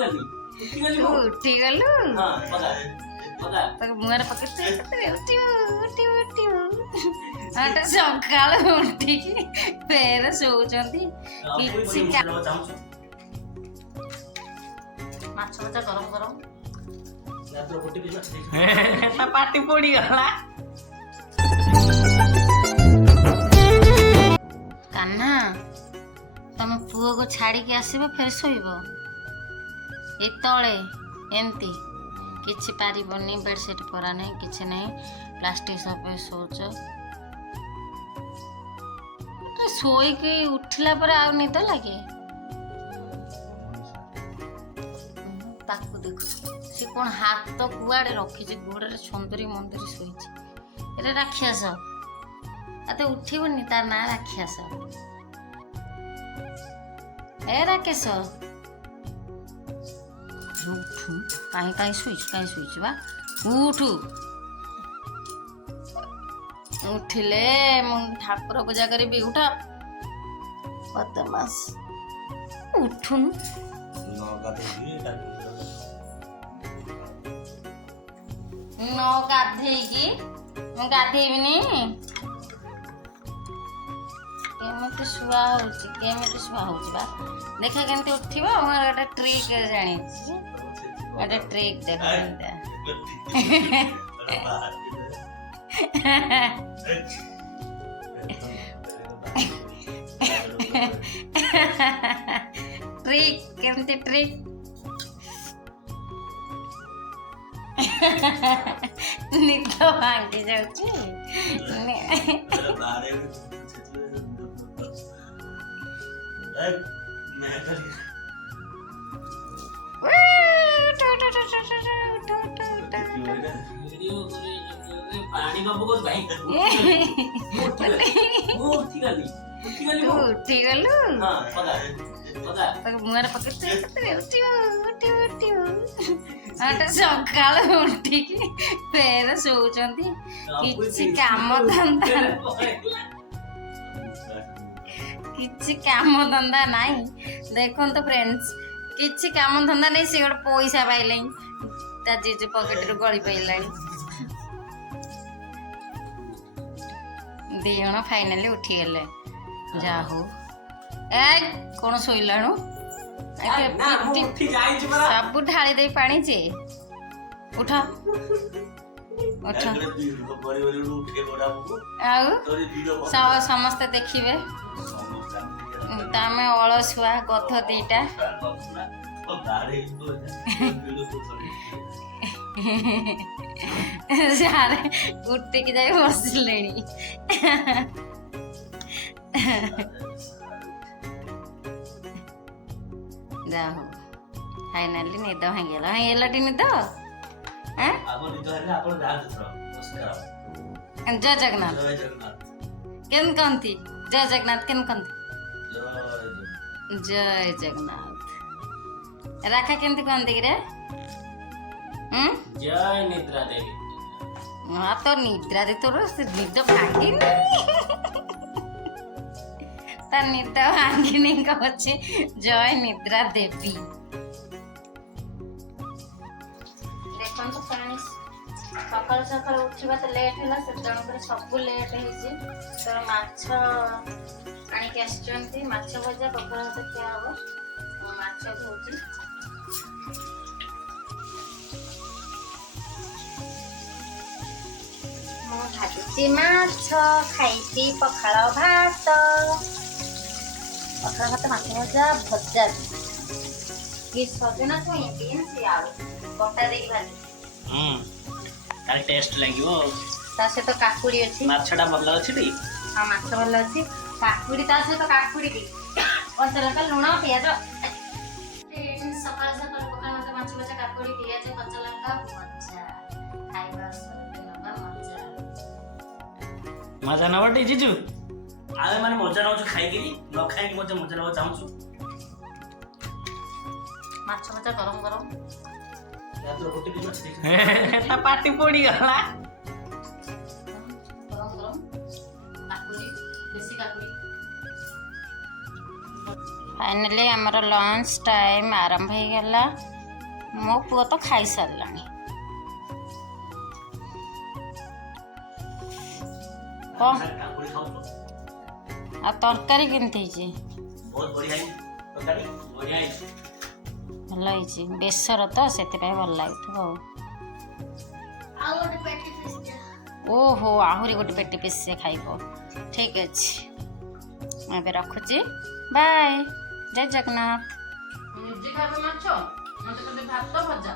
उठी गलु मुहर पकड़ सकाल उठिकी फेर शोचंती माछ भजा गरम गरम पाटी पड़ी गला कान्हा तुम पुओ को छाड़ी के आसीबो फेर सोइबो ए तळे एंती किछि पारिबोनी बेडशीट परा नहीं किछि नहीं प्लास्टिक सब सोच सोई के उठला पर आ निद लागे ताकू देखो से कोन हाथ तो कुआडे रखी जे गोड़े सुंदरी मंदिर सोईची एरे राक्षस आते उठिबोनी तार ना राक्षस ए राकेश उठू कहीं कहीं शुईच बा उठू उठिले मु ठाकुर पूजा करी उठा बदमाश उठुन न गाधेगी मु गाधेबिनी केमिति शुआ होची बा देखा केमिति उठिबा मोर गोटे ट्रिक जानी गोटे ट्रिक देख ट्रिक केमिति ट्रिक निद भांगी जाउची पानी बाबू को भाई उठी गलु हां पता मुहर पकड़ सकाल उठिकी फेर शोचंती किछि काम धंदा नहीं देखो तो फ्रेंड्स किछि काम धंदा नहीं से गोटे पैसा पाइले ता जीजू पॉकेट रू गली पाइलानी दी जण फाइनाली उठी गले जा हो ए कोन सोइलाणु सब ढाली दे पानी जे उठ उठ आउ समस्ते देखिबे तमे अलसुआ गथ दीटा सारे उठिकी जाई बसिलेनी जा हो फाइनाली निद भांगेला निद जय जगन्नाथ केन कहती जय जगन्नाथ केन कहती जय जगन्नाथ राखा केमती कहती कि रे जय निद्रा देवी हाँ तो निद्रा दे तोर निद भांगी तार निद भांगी कहছে जय निद्रा देवी देखो तो फ्रेंड्स सकाल सकाल उठिबा तो लेट होला से जण पर सब लेट हेछि तो माछ आनी के आछंती माछ भजा पकड़ा तो क्या हो माछ भोजी मो भाजी माछ खाइती पखाळ भात माछ भजा भजा ये सजना छुई बीन्स आलू बटा देई भाजी तार टेस्ट लागिवो ता से तो काकुड़ी अछि माछडा भल्ला अछि टी हां माछ भल्ला अछि काकुड़ी ता से तो काकुड़ी दी और लंका लुण प्याज सकाल सकाल पका माछ भजा काकुड़ी प्याज कच्चा लंका मजा खाइबा मजा न बटे जीजू आले माने मजा नउछु खाइ के न खाइ के मजा नउ चाहछु माछ भजा गरम गरम पाटी पड़ी गला गरम गरम काकुड़ी देसी काकुड़ी फाइनाली आमर लंच टाइम आरंभ हो गला। मो पुआ तो खाई सारलानी। काकुड़ी खाऊ तो आ तरकारी केमती है? बहुत बढ़िया है तरकारी बढ़िया है। भल है बेसर तो से भल लगे। ओहो आहरी गोटे पेटी पिस से खाइब। ठीक अच्छे मैं रखुची। बाय। जय जगन्नाथ। भात भजा